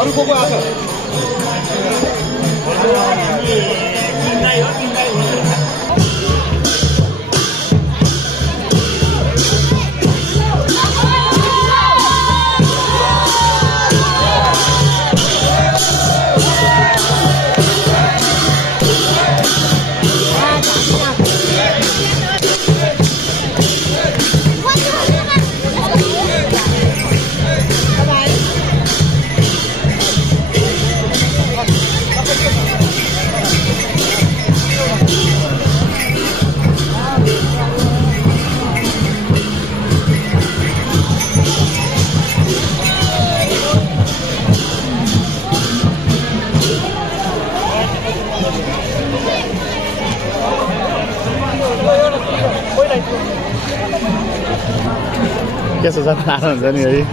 अरू को आछ Yes, is that Alan's anyway?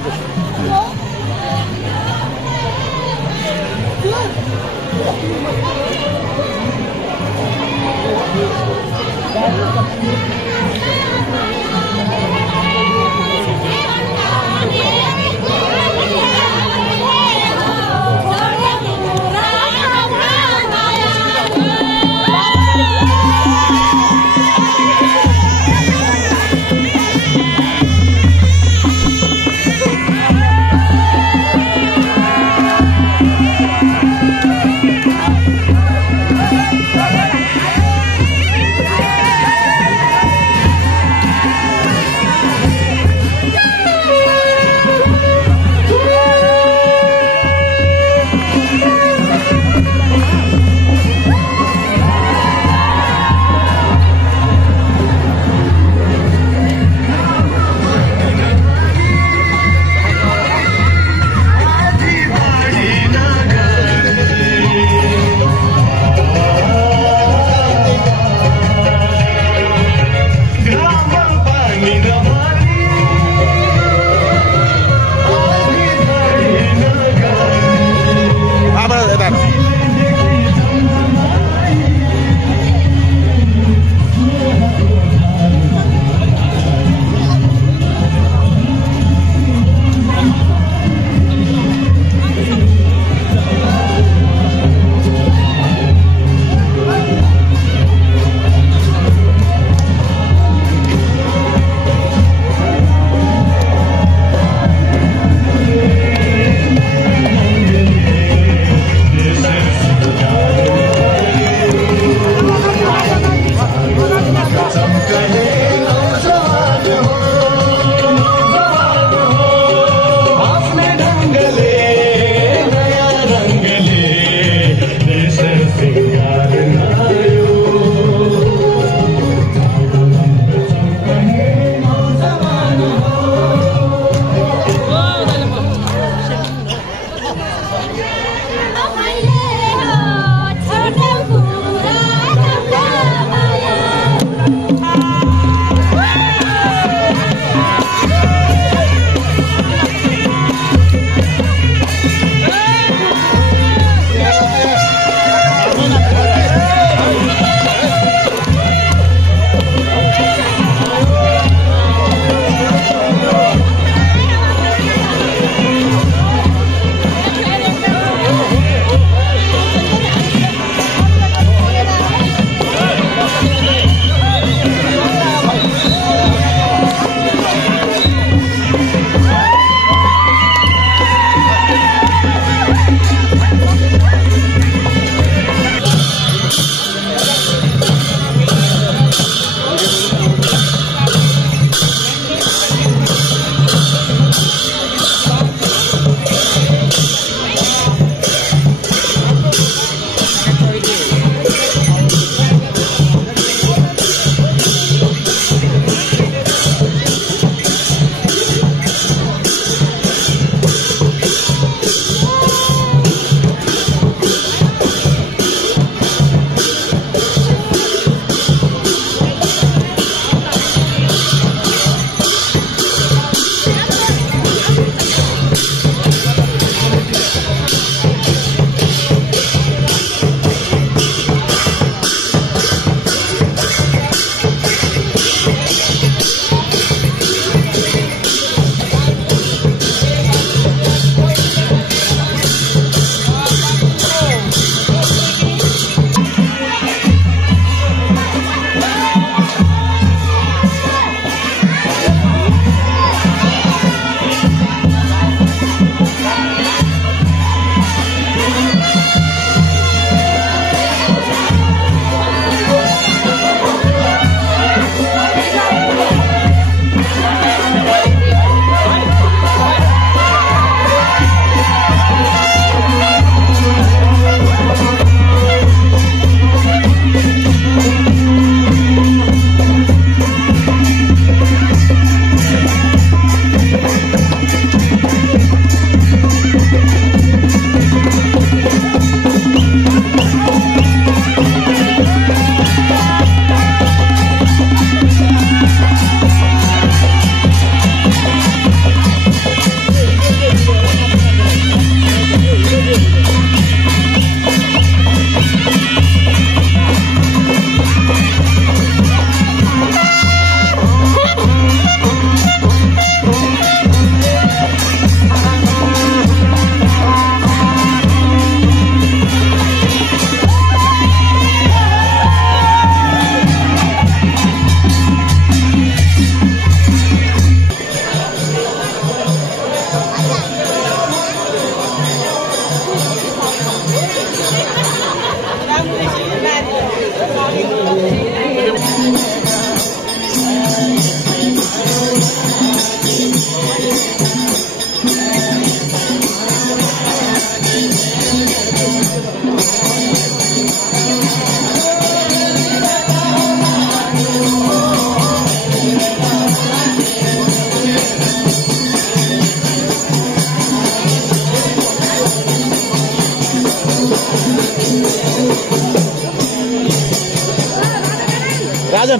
Rajan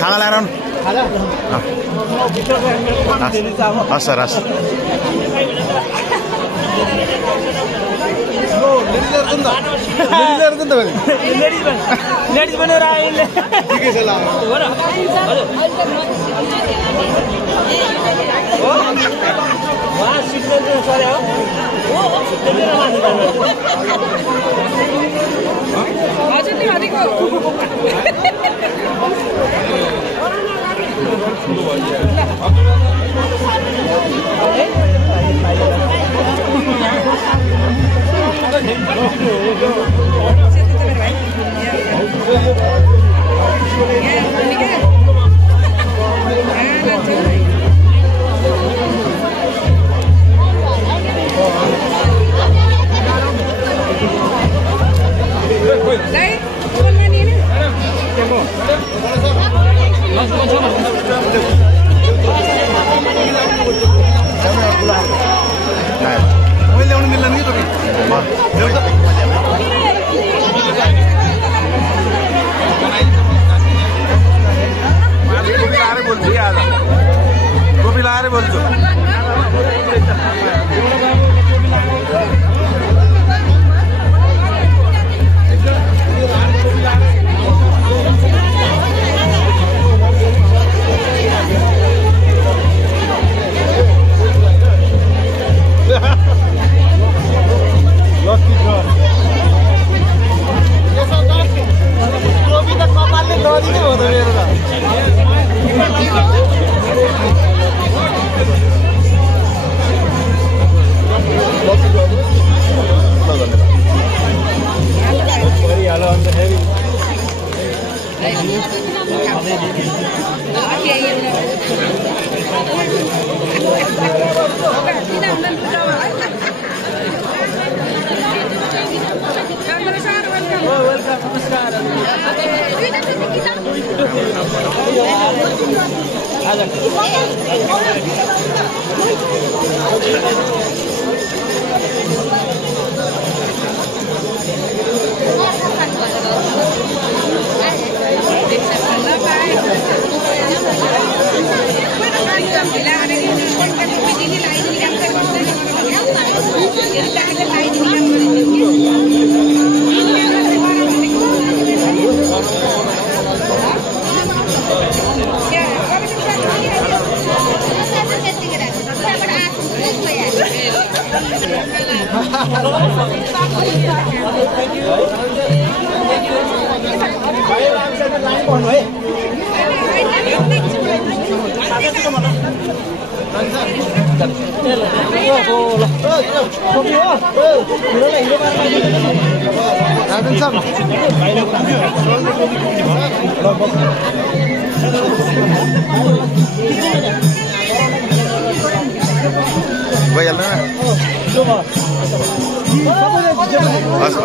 खाना ल्याएर हस् सर हस् लेडीज बनेर आइले ठिकै छ ल वहाँ सिग्नल सरे हो सिग्नल मान्छे हजुर त्यो haricot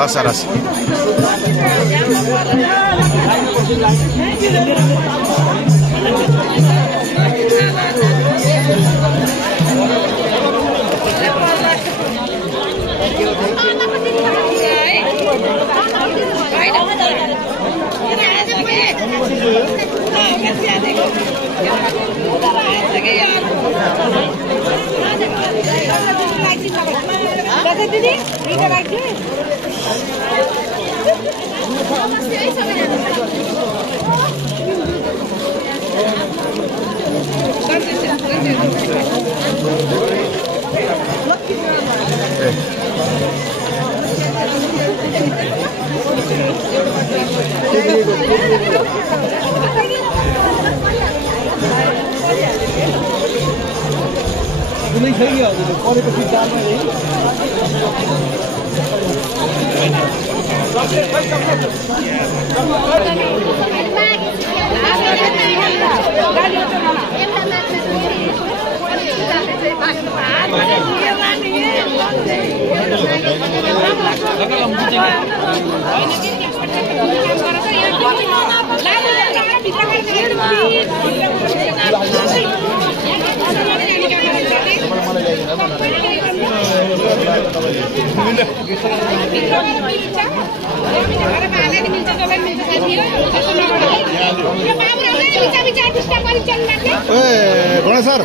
Saras. Didi, read it like this. कुनै छैन परेपछि जालमा गणेश सर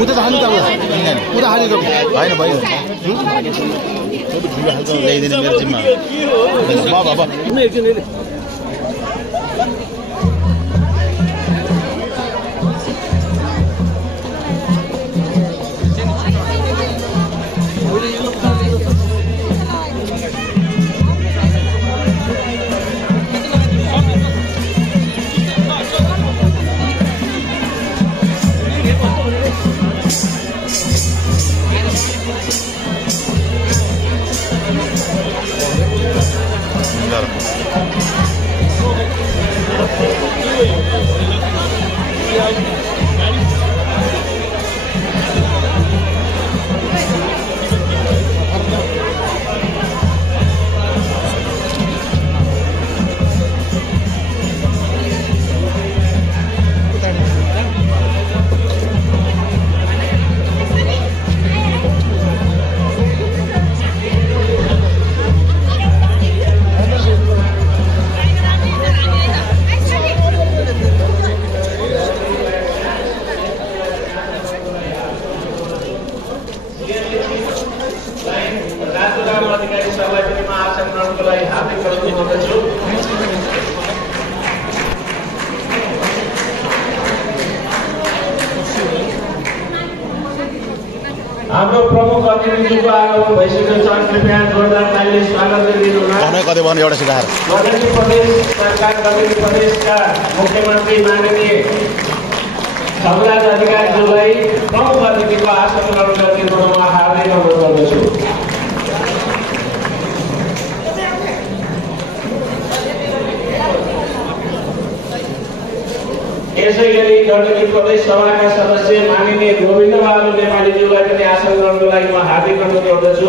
उता त हाल्नु त उता हालेको होइन भयो ल्याइदिने मेरो जिम्मा बाबा हाम्रो प्रमुख अतिथिको आगमन भइसकेको छ। कृपया जोरदार तालीले स्वागत गरिदिनुहोला। कतै भन्नु एउटा सिधार गण्डकी प्रदेश सरकार गण्डकी प्रदेशका मुख्यमन्त्री माननीय खगराज अधिकारीज्यूलाई प्रमुख अतिथिको आसन ग्रहण गरिदिनु म हार्दिक अनुरोध गर्दछु। यसै गरी गण्डकी प्रदेश सभाका सदस्य माननीय गोविन्द बहादुर नेपालीज्यूलाई पनि आसन ग्रहणको लागि म हार्दिक अनुरोध गर्दछु।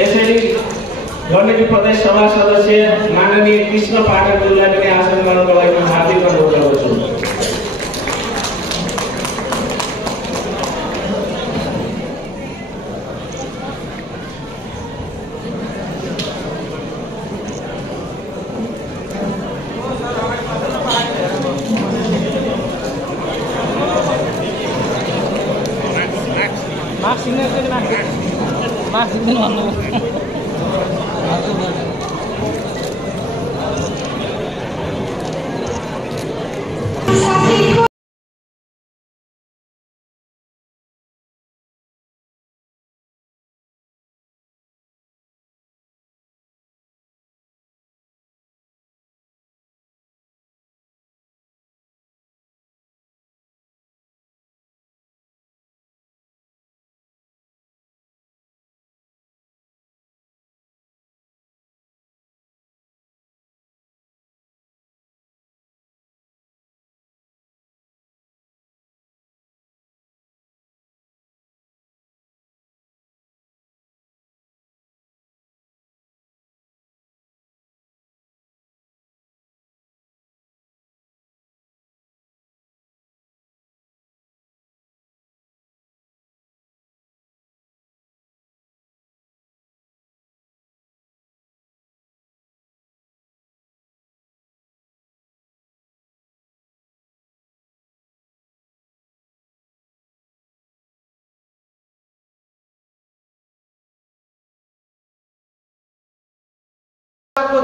यसरी गण्डकी प्रदेश सभा सदस्य माननीय कृष्ण पाठकज्यूलाई पनि आसन ग्रहणको लागि म हार्दिक अनुरोध गर्दछु।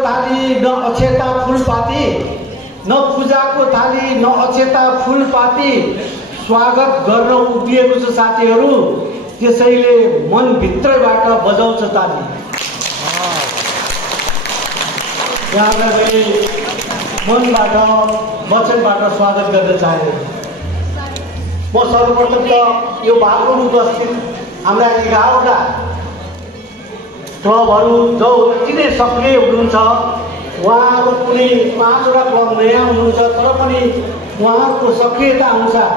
ताली न अक्षता फुलपाती न पूजाको थाली न अक्षता फुलपाती स्वागत गर्न उभिएको छ साथीहरू। त्यसैले मनभित्रैबाट बजाउँछ ताली। यहाँलाई पनि मनबाट वचनबाट स्वागत गर्न चाहे। म सर्वप्रथम त यो बागलुङ उपस्थित हाम्रा 11वटा क्लबहरू जो किन सक्रिय हुनुहुन्छ, उहाँहरू कुनै 5वटा क्लब नयाँ हुनुहुन्छ, तर पनि उहाँहरूको सक्रियता अनुसार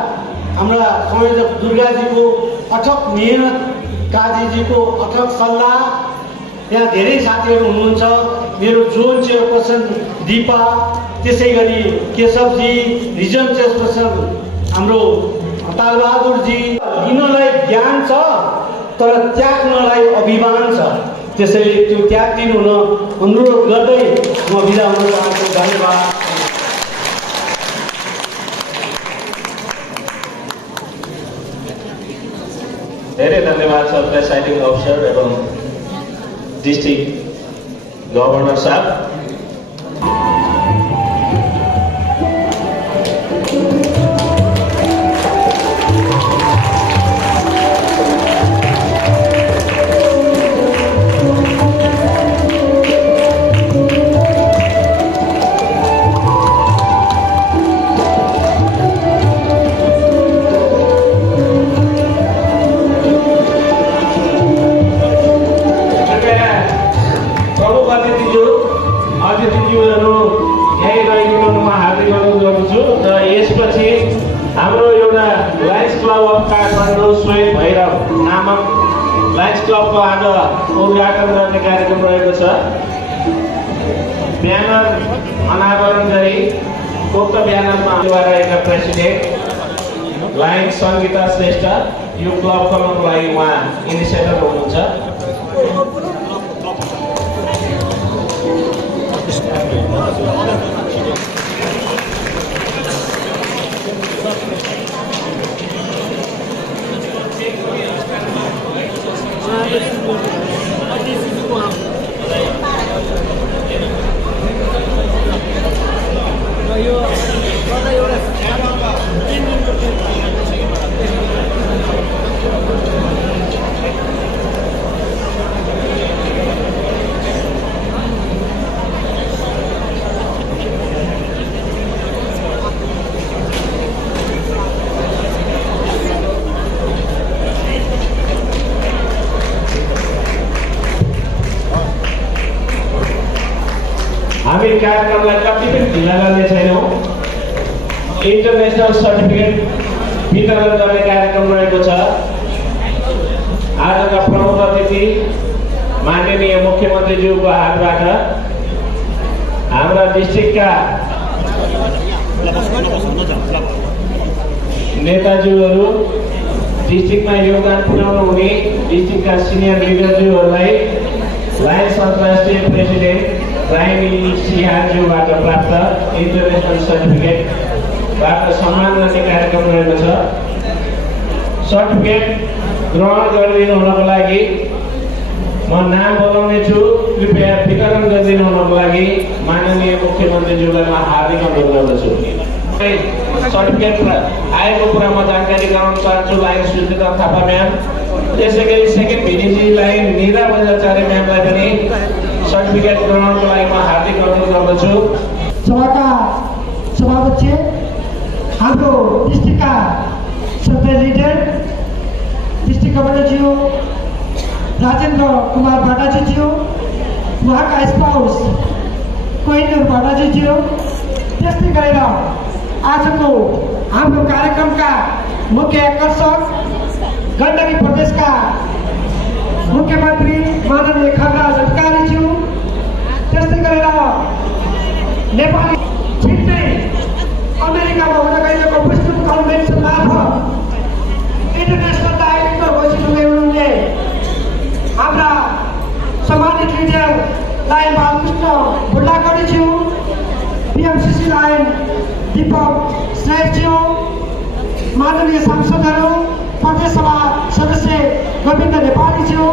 हाम्रा संयोजक दुर्गाजीको अथक मेहनत, काजीजीको अथक सल्लाह, त्यहाँ धेरै साथीहरू हुनुहुन्छ। मेरो जोन चेयरपर्सन दिपा, त्यसै गरी केशवजी, रिजन चेयरपर्सन हाम्रो तालबहादुरजी। लिनलाई ज्ञान छ तर त्याग्नलाई अभिमान छ। त्यसैले त्यो त्याग दिनु हुन अनुरोध गर्दै म बिदा हुन चाहन्छु। धन्यवाद। धेरै धन्यवाद सर, प्रेसाइडिङ अफिसर एवं डिस्ट्रिक्ट गभर्नर साहब। अतिथिज्यूहरू यहीँ रहिदिनुमा हार्दिक अनुरोध गर्दछु। र यसपछि हाम्रो एउटा लायन्स क्लब अफ काठमाडौँ श्वेत भैरव नामक लायन्स क्लबको आज उद्घाटन गर्ने कार्यक्रम रहेको छ। ब्यानर अनावरण गरी उक्त ब्यानरमा रहेका प्रेसिडेन्ट लायन्स सङ्गीता श्रेष्ठ यो क्लब खोल्नको लागि उहाँ इनिसिएटर हुनुहुन्छ। हामी कार्यक्रमलाई कति पनि ढिला गर्ने छैनौँ। इन्टरनेसनल सर्टिफिकेट वितरण गर्ने कार्यक्रम रहेको छ। आजका प्रमुख अतिथि माननीय मुख्यमन्त्रीज्यूको हातबाट हाम्रा डिस्ट्रिक्टका नेताज्यूहरू, डिस्ट्रिक्टमा योगदान पुर्याउनु हुने डिस्ट्रिक्टका सिनियर लिडरज्यूहरूलाई लायन्स अन्तर्राष्ट्रिय प्रेसिडेन्ट प्राइमी सिहारज्यूबाट प्राप्त इन्टरनेसनल सर्टिफिकेटबाट सम्मान गर्ने कार्यक्रम रहेको छ। सर्टिफिकेट ग्रहण गरिदिनु हुनको लागि म नाम बोलाउने छु। कृपया वितरण गरिदिनु हुनको लागि माननीय मुख्यमन्त्रीज्यूलाई म हार्दिक अनुरोध गर्दछु। सर्टिफिकेट आएको कुरा म जानकारी गराउन चाहन्छु लायन्स सुजिता थापा म्याम, त्यसै गरी सेकेन्ड भिडिजीलाई निरा बजाचार्य म्यामलाई पनि सर्टिफिकेट ग्रहणको लागि म हार्दिक अनुरोध गर्दछु। सभाका सभापति, हाम्रो डिस्ट्रिक्टका सबै लिडर, डिस्ट्रिक्ट गभर्नरज्यू राजेन्द्र कुमार भाटाजीज्यू, उहाँका स्पाउस कोहिनूर भाटाजीज्यू, त्यस्तै गरेर आजको हाम्रो कार्यक्रमका मुख्य आकर्षक गण्डकी प्रदेशका मुख्यमन्त्री माननीय खगराज अधिकारीज्यू, त्यस्तै गरेर नेपाली छिट्टै अमेरिकामा हुन गइरहेको विश्व कन्भेन्सन मार्फत इन्टरनेसनल डाइरेक्टर भइसक्नु हुनुहुने हाम्रा सम्मानित लिडर लायन बालकृष्ण बुढ्लागढीज्यू, पिएमसिसी लायन दीपक श्रेष्ठज्यू, माननीय सांसदहरू, प्रदेश सभा सदस्य गोविन्द नेपालीज्यू,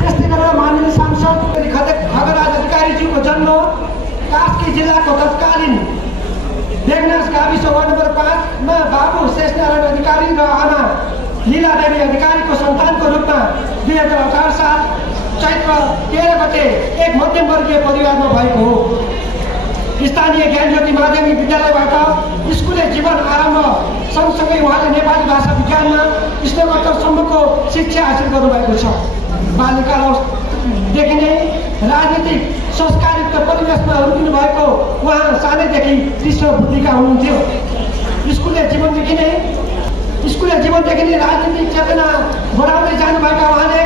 त्यस्तै गरेर माननीय सांसद खगराज अधिकारीज्यूको जन्म कास्की जिल्लाको तत्कालीन देवनास गाविस वार्ड नम्बर 5 मा बाबु शेषनारायण अधिकारी र आमा लीला देवी अधिकारीको सन्तानको रूपमा 2018 साल चैत्र 13 गते एक मध्यमवर्गीय परिवारमा भएको हो। स्थानीय ज्ञानज्योति माध्यमिक विद्यालयबाट स्कुले जीवन आरम्भ सँगसँगै उहाँले नेपाली भाषा विज्ञानमा स्नातकोत्तरसम्मको शिक्षा हासिल गर्नुभएको छ। बाल्यकालदेखि नै राजनीतिक संस्कारयुक्त परिवेशमा हुर्किनु भएको उहाँ सानैदेखि तीक्ष्ण बुद्धिका हुनुहुन्थ्यो। स्कुले जीवनदेखि नै राजनीतिक चेतना बढाउँदै जानुभएका उहाँले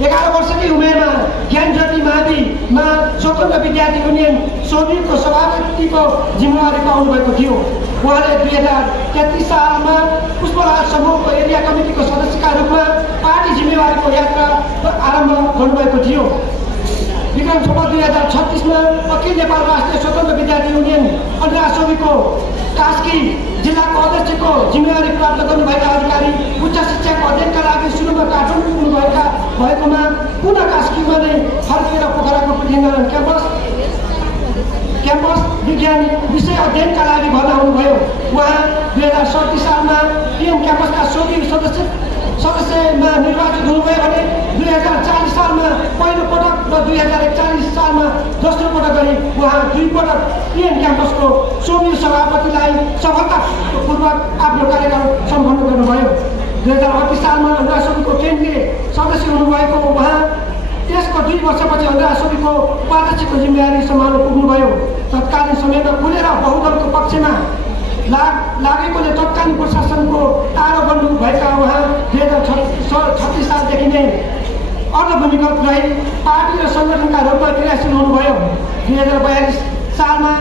11 वर्षकै उमेरमा ज्ञानज्योति माविमा स्वतन्त्र विद्यार्थी युनियन सोभियतको सभापतिको जिम्मेवारी पाउनुभएको थियो। उहाँले 2033 सालमा पुष्पराज समूहको एरिया कमिटीको सदस्यका रूपमा पार्टी जिम्मेवारीको यात्रा आरम्भ गर्नुभएको थियो। विक्रम सम्वत 2036 मा अखिल नेपाल राष्ट्रिय स्वतन्त्र विद्यार्थी युनियन अन्धरासोभीको कास्की जिल्लाको अध्यक्षको जिम्मेवारी प्राप्त गर्नुभएका अधिकारी उच्च शिक्षाको अध्ययनका लागि सुरुमा काठमाडौँ भएकोमा पुनः कास्कीमा नै फर्केर पोखराको पृथ्वीनारायण क्याम्पस विज्ञान विषय अध्ययनका लागि भर्ना हुनुभयो। उहाँ 2037 सालमा पिएम क्याम्पसका सोभि सदस्यमा निर्वाचित हुनुभयो भने 2040 सालमा पहिलो पटक र 2041 सालमा दोस्रो पटक गरी उहाँ 2 पटक पिएम क्याम्पसको सोभि सभापतिलाई सफलतापूर्वक आफ्नो कार्यकाल सम्पन्न गर्नुभयो। 2038 सालमा अन्धरासोभीको केन्द्रीय सदस्य हुनुभएको उहाँ त्यसको 2 वर्षपछि अन्धरासोभीको उपाध्यक्षको जिम्मेवारी सम्हाल्न पुग्नुभयो। तत्कालीन समयमा खुलेर बहुदलको पक्षमा लागेकोले तत्कालीन प्रशासनको टाढो बन्नुभएका उहाँ 2036 सालदेखि नै अर्धभूमिगत रही पार्टी र सङ्गठनका रूपमा क्रियाशील हुनुभयो। 2042 सालमा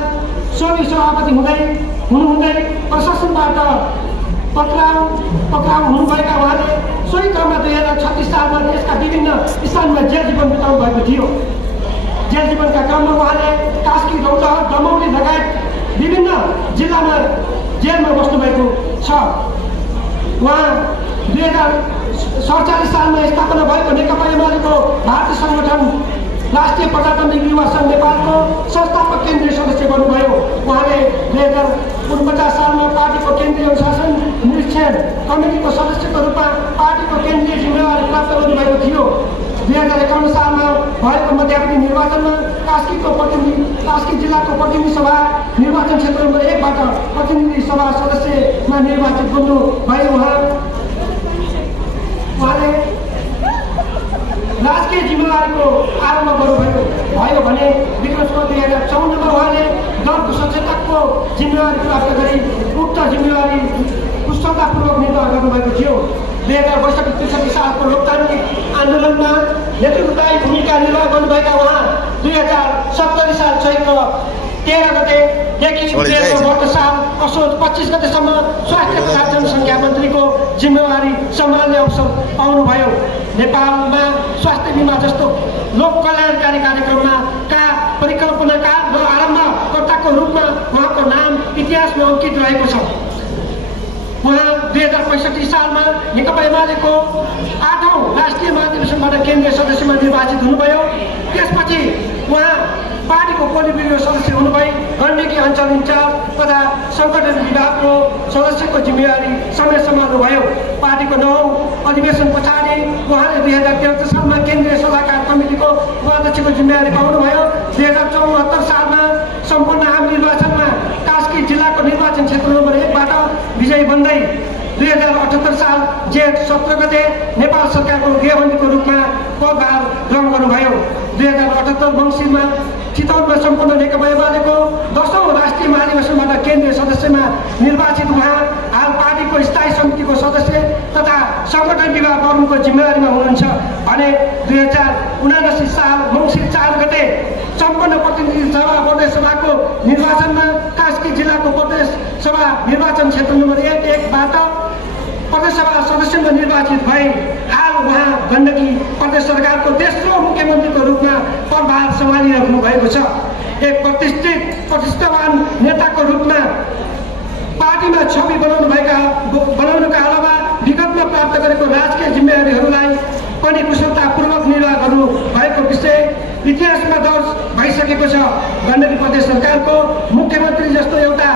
सोभि सभापति हुनुहुँदै प्रशासनबाट पक्राउ हुनुभएका उहाँले सोही क्रममा 2036 सालमा देशका विभिन्न स्थानमा जेल जीवन बिताउनु भएको थियो। जेल जीवनका क्रममा उहाँले कास्की, रौतहट, दमौली लगायत विभिन्न जिल्लामा जेलमा बस्नुभएको छ। उहाँ 2047 सालमा स्थापना भएको नेकपा एमालेको भारतीय सङ्गठन राष्ट्रिय प्रजातान्त्रिक युवा सङ्घ नेपालको संस्थापक केन्द्रीय सदस्य बन्नुभयो। उहाँले 2049 सालमा पार्टीको केन्द्रीय अनुशासन निरीक्षण कमिटीको सदस्यको रूपमा पार्टीको केन्द्रीय जिम्मेवारी प्राप्त गर्नुभएको थियो। 2051 सालमा भएको मध्यावधि निर्वाचनमा कास्की जिल्लाको प्रतिनिधि सभा निर्वाचन क्षेत्र नम्बर 1 बाट प्रतिनिधि सभा सदस्यमा निर्वाचित गर्नुभयो। उहाँले राजकीय जिम्मेवारीको आरम्भ गर्नुभयो भने विक्रम सम्वत 2054 मा उहाँले दलको सचेतकको जिम्मेवारी प्राप्त गरी उक्त जिम्मेवारी कुशलतापूर्वक निर्वाह गर्नुभएको थियो। 2062-63 सालको लोकतान्त्रिक आन्दोलनमा नेतृत्वदायी भूमिका निर्वाह गर्नुभएका उहाँ 2070 साल चैत्र 13 गतेदेखि 13 साल असोज 25 गतेसम्म स्वास्थ्य तथा जनसङ्ख्या मन्त्रीको जिम्मेवारी सम्हाल्ने अवसर पाउनुभयो। नेपालमा स्वास्थ्य बिमा जस्तो लोक कल्याणकारी कार्यक्रममा परिकल्पनाकार र आरम्भकर्ताको रूपमा उहाँको नाम इतिहासमा अङ्कित रहेको छ। उहाँ 2065 सालमा नेकपा एमालेको 8औं राष्ट्रिय महाधिवेशनबाट केन्द्रीय सदस्यमा निर्वाचित हुनुभयो। त्यसपछि उहाँ पार्टीको पोलिट ब्युरो सदस्य हुनुभई गण्डकी अञ्चल इन्चार्ज तथा सङ्गठन विभागको सदस्यको जिम्मेवारी समेत सम्हाल्नुभयो। पार्टीको 9औं अधिवेशन पछाडि उहाँले 2073 सालमा केन्द्रीय सल्लाहकार कमिटीको उपाध्यक्षको जिम्मेवारी पाउनुभयो। 2074 सालमा सम्पन्न आम निर्वाचनमा कास्की जिल्लाको निर्वाचन क्षेत्र नम्बर 1 बाट विजयी बन्दै 2078 साल जेठ 17 गते नेपाल सरकारको गृहमन्त्रीको रूपमा पदभार ग्रहण गर्नुभयो। 2078 मङ्सिरमा चितवनमा सम्पन्न नेकपा एमालेको 10औं राष्ट्रिय महाधिवेशनबाट केन्द्रीय सदस्यमा निर्वाचित उहाँ हाल पार्टीको स्थायी समितिको सदस्य तथा सङ्गठन विभाग प्रमुखको जिम्मेवारीमा हुनुहुन्छ भने 2079 साल मङ्सिर 4 गते सम्पन्न प्रतिनिधि सभा प्रदेश सभाको निर्वाचनमा कास्की जिल्लाको प्रदेश सभा निर्वाचन क्षेत्र नम्बर 1 बाट प्रदेश सभा सदस्यमा निर्वाचित भए हाल उहाँ गण्डकी प्रदेश सरकारको तेस्रो मुख्यमन्त्रीको रूपमा पदभार सम्हालिरहनु भएको छ। एक प्रतिष्ठावान नेताको रूपमा पार्टीमा छवि बनाउनुका अलावा विगतमा प्राप्त गरेको राजकीय जिम्मेवारीहरूलाई पनि कुशलतापूर्वक निर्वाह गर्नु भएको विषय इतिहासमा दर्ज भइसकेको छ। गण्डकी प्रदेश सरकारको मुख्यमन्त्री जस्तो एउटा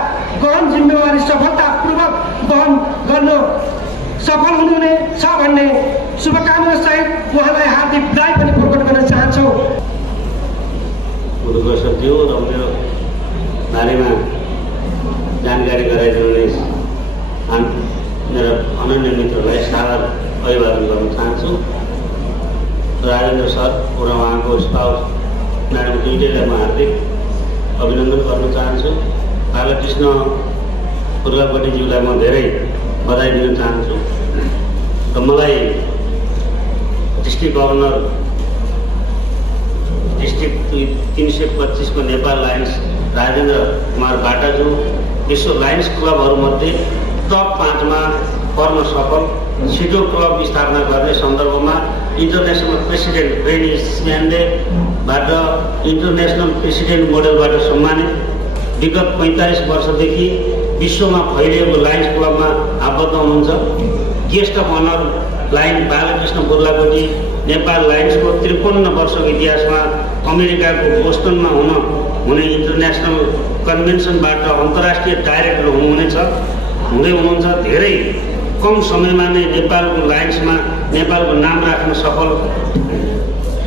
गहन जिम्मेवारी सफलतापूर्वक वहन गर्न सफल हुनुहुने छ भन्ने शुभकामना सहित उहाँलाई हार्दिक बधाई पनि प्रकट गर्न चाहन्छौँ। थियो र मेरो बारेमा जानकारी गराइदिनुहुने मेरो अनन्य मित्रलाई सादर अभिवादन गर्न चाहन्छु। राजेन्द्र सर र उहाँको स्पाउस म्याडम दुईटैलाई म हार्दिक अभिनन्दन गर्न चाहन्छु। बालकृष्ण फुर्लापट्टिज्यूलाई म धेरै बधाई दिन चाहन्छु र मलाई डिस्ट्रिक्ट गभर्नर डिस्ट्रिक्ट 325 को नेपाल लायन्स राजेन्द्र कुमार बाटाज्यू विश्व लायन्स क्लबहरूमध्ये टप 5 मा पर्न सफल सिडो क्लब स्थापना गर्ने सन्दर्भमा इन्टरनेसनल प्रेसिडेन्ट रेनी स्यान्डेबाट इन्टरनेसनल प्रेसिडेन्ट मोडेलबाट सम्मानित विगत 45 वर्षदेखि विश्वमा फैलिएको लायन्स क्लबमा आबद्ध हुनुहुन्छ। Guest of honour lion Balkrishna Furlakoti Nepal लायन्सको 53 वर्षको इतिहासमा अमेरिकाको बोस्टनमा हुने इन्टरनेसनल कन्भेन्सनबाट अन्तर्राष्ट्रिय डाइरेक्टर हुँदै हुनुहुन्छ। धेरै कम समयमा नै नेपालको लायन्समा नेपालको नाम राख्न सफल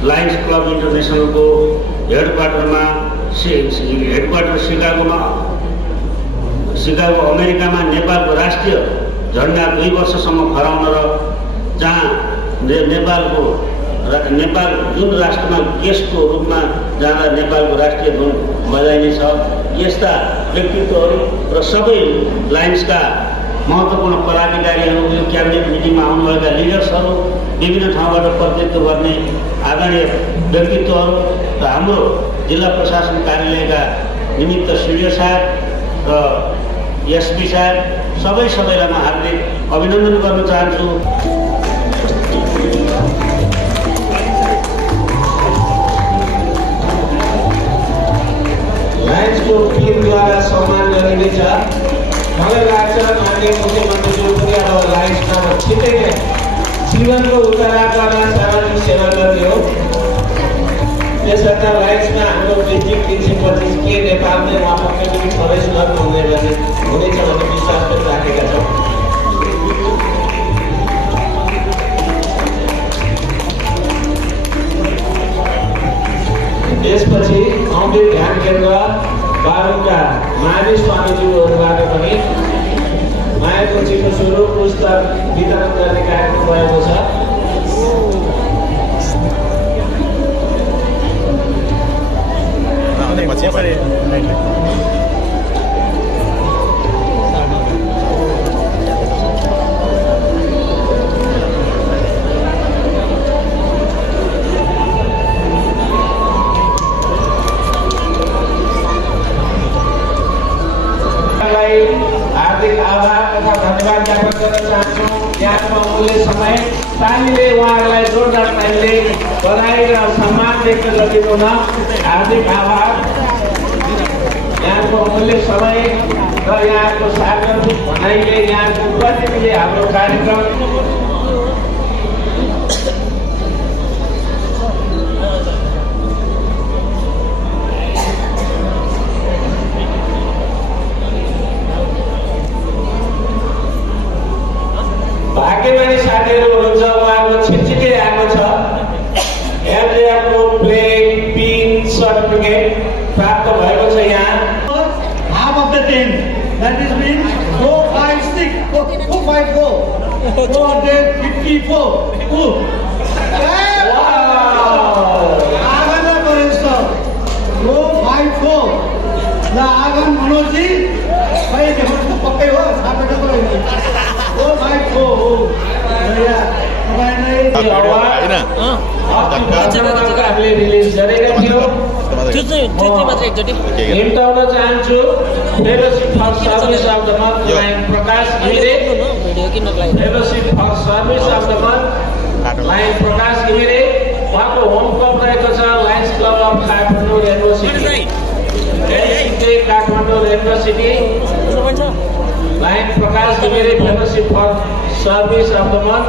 लायन्स क्लब इन्टरनेसनलको हेडक्वार्टर सिकागो अमेरिकामा नेपालको राष्ट्रिय झन्डा 2 वर्षसम्म फहराउन र जहाँ नेपाल जुन राष्ट्रमा गेस्टको रूपमा जाँदा नेपालको राष्ट्रिय धुन बजाइनेछ। यस्ता व्यक्तित्वहरू र सबै लायन्सका महत्त्वपूर्ण पदाधिकारीहरू यो क्याबिनेट मिटिङमा आउनुभएका लिडर्सहरू विभिन्न ठाउँबाट प्रतिनिधित्व गर्ने आदरणीय व्यक्तित्वहरू र हाम्रो जिल्ला प्रशासन कार्यालयका निमित्त सिडिओ साहब र एसपी साहब सबैलाई म हार्दिक अभिनन्दन गर्न चाहन्छु। लायन्सको टिमद्वारा सम्मान गरिनेछ। मलाई लाग्छ माननीय मुख्यमन्त्रीज्यू पनि अब लायन्समा छिट्टै नै जीवनको उत्तराखण्डमा सामाजिक सेवा गर्ने हो। त्यसर्थ लायन्समा हाम्रो डिस्ट्रिक्ट 325 के नेपालमै उहाँ पक्कै पनि प्रवेश गर्नुहुनेछ भन्ने विश्वास पनि राखेका छौँ। त्यसपछि अमृत ध्यान केन्द्र बारुका महावीर स्वामीज्यूहरूबाट पनि मायाको चिठो स्वरूप पुस्तक वितरण गर्ने कार्यक्रम भएको छ। हार्दिक आभार तथा धन्यवाद ज्ञापन गर्न चाहन्छौँ। यहाँको अमूल्य समय तालीले उहाँहरूलाई जोरदार तालीले बधाई र सम्मान व्यक्त गरिदिनु हुन हार्दिक आभार। यहाँको अमूल्य समय र यहाँको सार्वजनिक भनाइले यहाँको उपस्थितिले हाम्रो कार्यक्रम भाग्यमानी साथीहरू हुनुहुन्छ। उहाँको छिटछिटै आएको छ। एमजेएफको प्लेट पिन सर्टिफिकेट प्राप्त भएको छ। यहाँ half of the 10 that is means 456 454 454 आगन परेछ 454 ल आगन मनोजी खै देख्नु पक्कै हो साथीको लागि 454 हो या हामीले रिलिज गरेका थियौँ। निम्ताउन चाहन्छु fellowship for service of the month lion Prakash Ghimire. Fellowship for service of the month lion Prakash Ghimire. उहाँको होम क्लब रहेको छ lions club of Kathmandu university Kathmandu university. Lion Prakash Ghimire fellowship for service of the month.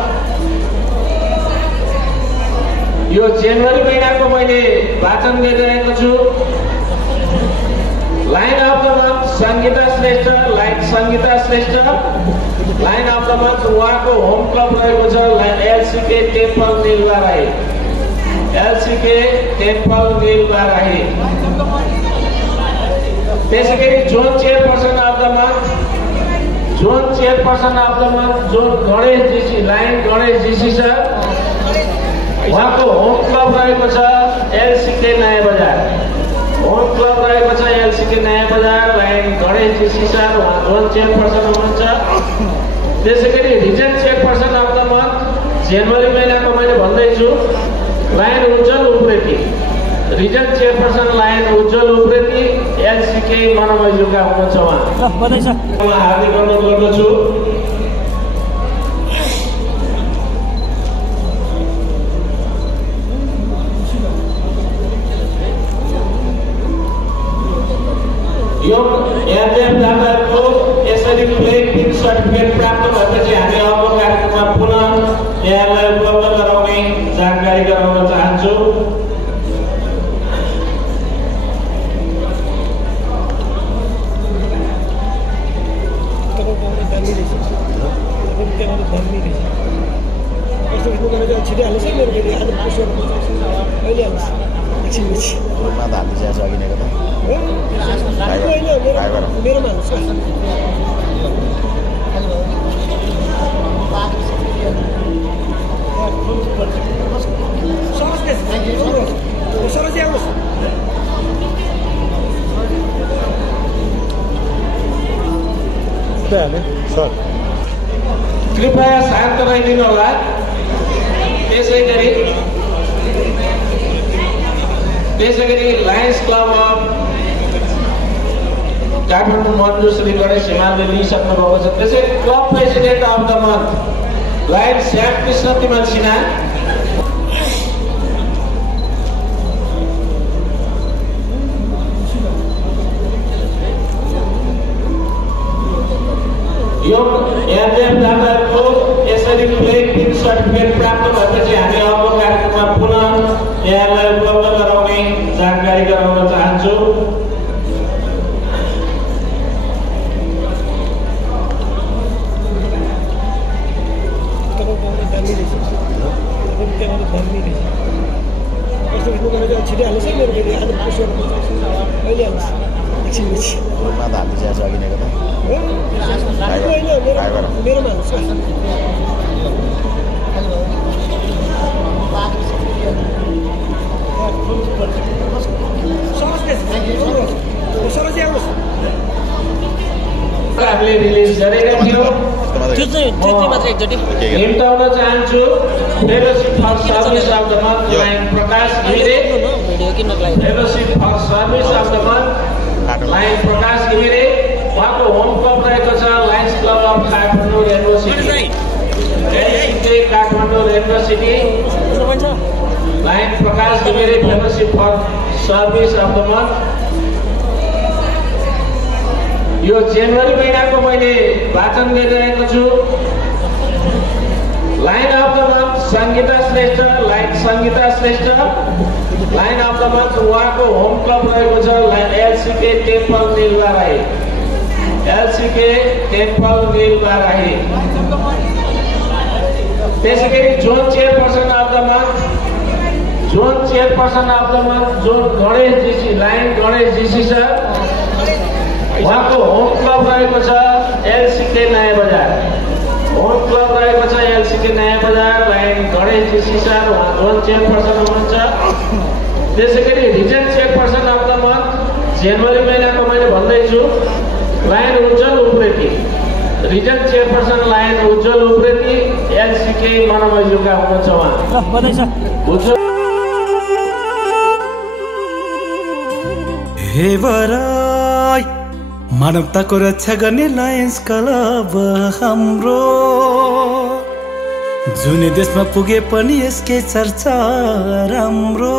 यो जनवरी महिनाको मैले वाचन गरिरहेको छु। Lion of the month Sangeeta Shrestha, lion Sangeeta Shrestha. Lion of the month उहाँको होम क्लब रहेको छ LCK temple नीलबा Rai, एलसीके temple नीलबा Rai. त्यसै गरी John chairperson of the month, John chairperson of the month John Ganesh GC, line Ganesh GC sir. उहाँको होम क्लब रहेको छ एलसीके नयाँ बजार, home club रहेको छ LCK Naya Bazaar. Lion Ganesh GC sir उहाँ जोन चेयरपर्सन हुनुहुन्छ। त्यसै गरी region chairperson of the month जनवरी महिनाको मैले भन्दैछु lion Ujjwal Upreti, region chairperson lion Ujjwal Upreti LCK मनोमैजुका हुनुहुन्छ उहाँ। हार्दिक अनुरोध गर्दछु। यो दाताहरूको यसरी प्लेग सर्टिफिकेट प्राप्त भएपछि हामी अर्को कार्यक्रममा पुनः यहाँलाई उपलब्ध गराउने जानकारी गराउन चाहन्छु। कृपया शान्त रहिदिनु होला। त्यसै गरी lions club of Kathmandu Manju Shri Ganesh हिमालले लिइसक्नु भएको छ। त्यसै club president of the month lion Shyam Krishna Timal Sinha. यो दाताहरूको यसरी प्लेग सर्टिफिकेट प्राप्त भएपछि हामी अर्को कार्यक्रममा पुनः यहाँलाई उपलब्ध गराउने जानकारी गराउन चाहन्छु। रिलिज गरेका थियौँ निम्ताउन चाहन्छु fellowship for service of the month lion Prakash Ghimire, fellowship for service of the month lion Prakash Ghimire. उहाँको होम क्लब रहेको छ lions club of Kathmandu rainbow city, Kathmandu rainbow city. Lion Prakash Ghimire fellowship for service of the month. यो जनवरी महिनाको मैले वाचन गरिरहेको छु। Lion of the month Sangeeta Shrestha, lion Sangeeta Shrestha. Lion of the month उहाँको होम क्लब रहेको छ LCK temple नीलबा Rai, एलसीके temple नीलबा Rai. त्यसै गरी John chairperson of the month, John chairperson of the month John Ganesh GC, line Ganesh GC sir. उहाँको होम क्लब रहेको छ एलसीके नयाँ बजार, home club रहेको छ LCK Naya Bazaar. Lion Ganesh GC sir उहाँ जोन चेयरपर्सन हुनुहुन्छ। त्यसै गरी region chairperson of the month जनवरी महिनाको मैले भन्दैछु lion Ujjwal Upreti, region chairperson lion Ujjwal Upreti LCK मनोमैजुका हुनुहुन्छ उहाँ। हे बराई मानवताको रक्षा गर्ने लायन्स क्लब हाम्रो, जुनै देशमा पुगे पनि यसकै चर्चा राम्रो।